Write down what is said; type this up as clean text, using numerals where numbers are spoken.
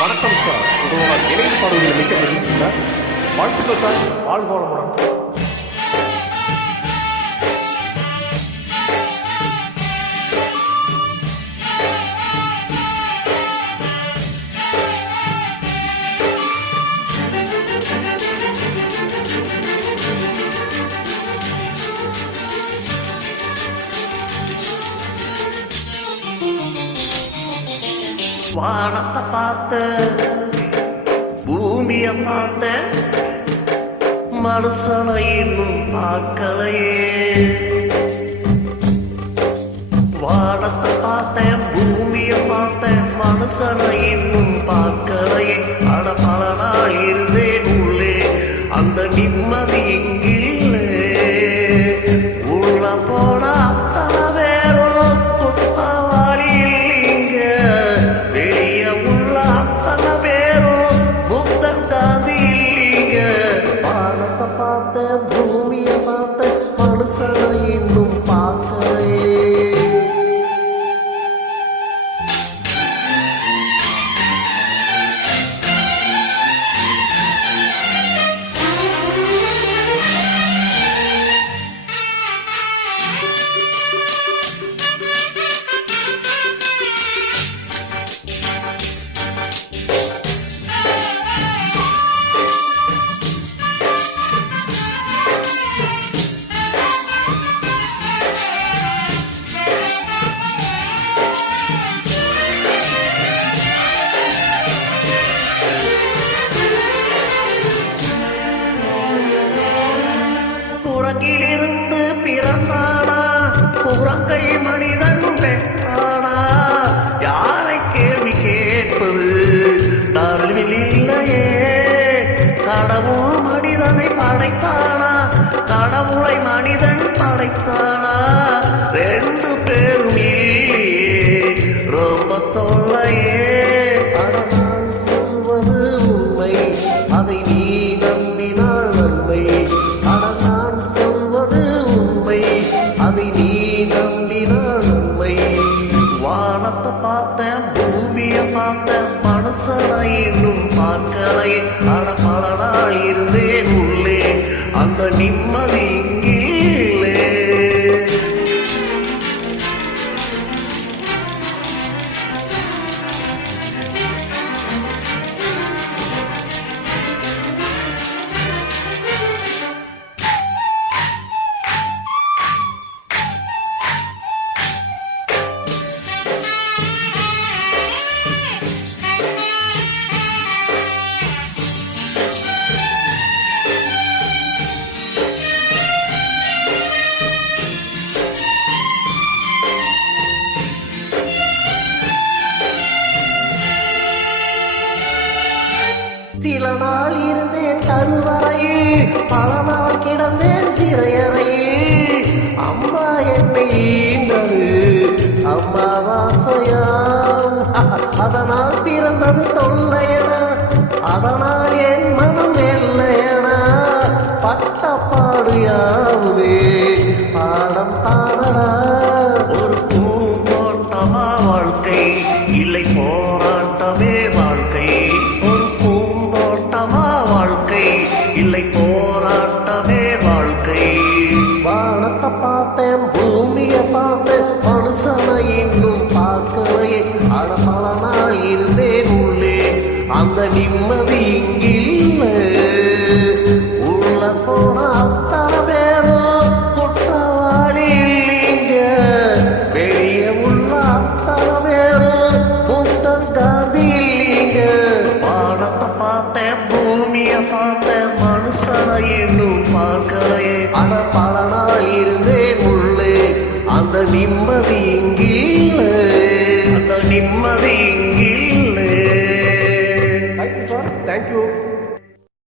வணக்கம் சார், உங்களோட இணைந்து பாடுவதில் மிக்க மகிழ்ச்சி சார். வாழ்த்துக்கள் சார், வாழ்க வளமுடன். வானத்தை பார்த்த பூமிய பார்த்த மனுஷனை இன்னும் பார்க்கலையே. வானத்தை பார்த்த பூமிய பார்த்த மனுஷனை இன்னும் பார்க்கலையே. அட பல நாள் இருந்தேன் உள்ளே, அந்த நிம்மதி எங்கில்லே. உள்ள போனா அத்தனை பேரும் குற்றவாளி இல்லைங்க, வெளிய உள்ள அத்தனை பேரும் புத்தன் காந்தி இல்லைங்க. வானத்தை பார்த்த பூமிய பார்த்த மனுஷனை இன்னும் பார்க்கலையே. புறக்கிலிருந்து பிறந்தானா, புறக்கை மனிதன் பெற்றானா? யாரை கேள்வி கேட்பது நடுவில் இல்லையே. கடவுள் மனிதனை படைத்தானா, கடவுளை மனிதன் படைத்தானா? ரெண்டு பேரும் இல்லையே, ரொம்ப தொல்லையே. நான் சொல்வது உண்மை, அதை நீ நம்பினால் நன்மை. நான் சொல்வது உண்மை, அதை நீ நம்பினால் உண்மை. வானத்தை பார்த்தேன், பூமிய பார்த்தேன், மனுஷனை இன்னும் பார்க்கலை. அட பல நாள் இருந்தேன் உள்ளே, அந்த நிம்மதி இங்கில்லே. சில நாள் இருந்தேன் கருவறையில், பல நாள் கிடந்தேன் சிறையறையில். அம்மா என்னை ஈண்டது அம்மாவாசையாம், அதனால் பிறந்தது தொல்லையன, அதனால் என் மனம் வெள்ளையனா. பட்டப்பாடு யாவுமே பாடம் தானடா. ஒரு பூந்தோட்டமா வாழ்க்கை, இல்லை போராட்டமே வாழ்க்கை. வாழ்க்கை இல்லை போராட்டமே வாழ்க்கை. வானத்தை பார்த்தேன், பூமிய பார்த்தேன், மனுஷனை இன்னும் பார்க்கலையே. அட பல நாள் இருந்தேன் உள்ளே, அந்த நிம்மதி இங்கில்லை. உள்ள போன அத்தனை பேரும் குற்றவாளி இல்லைங்க, வெளியே உள்ள அத்தனை பேரும் புத்தன் காந்தி இல்லைங்க. வானத்தை பார்த்தேன், பூமிய பார்த்தேன், மனுஷனை இன்னும் பார்க்கலையே. அட பல நாள் இருந்தேன் உள்ளே, அந்த நிம்மதி இங்கில்லை, அந்த நிம்மதி இங்கில்லை.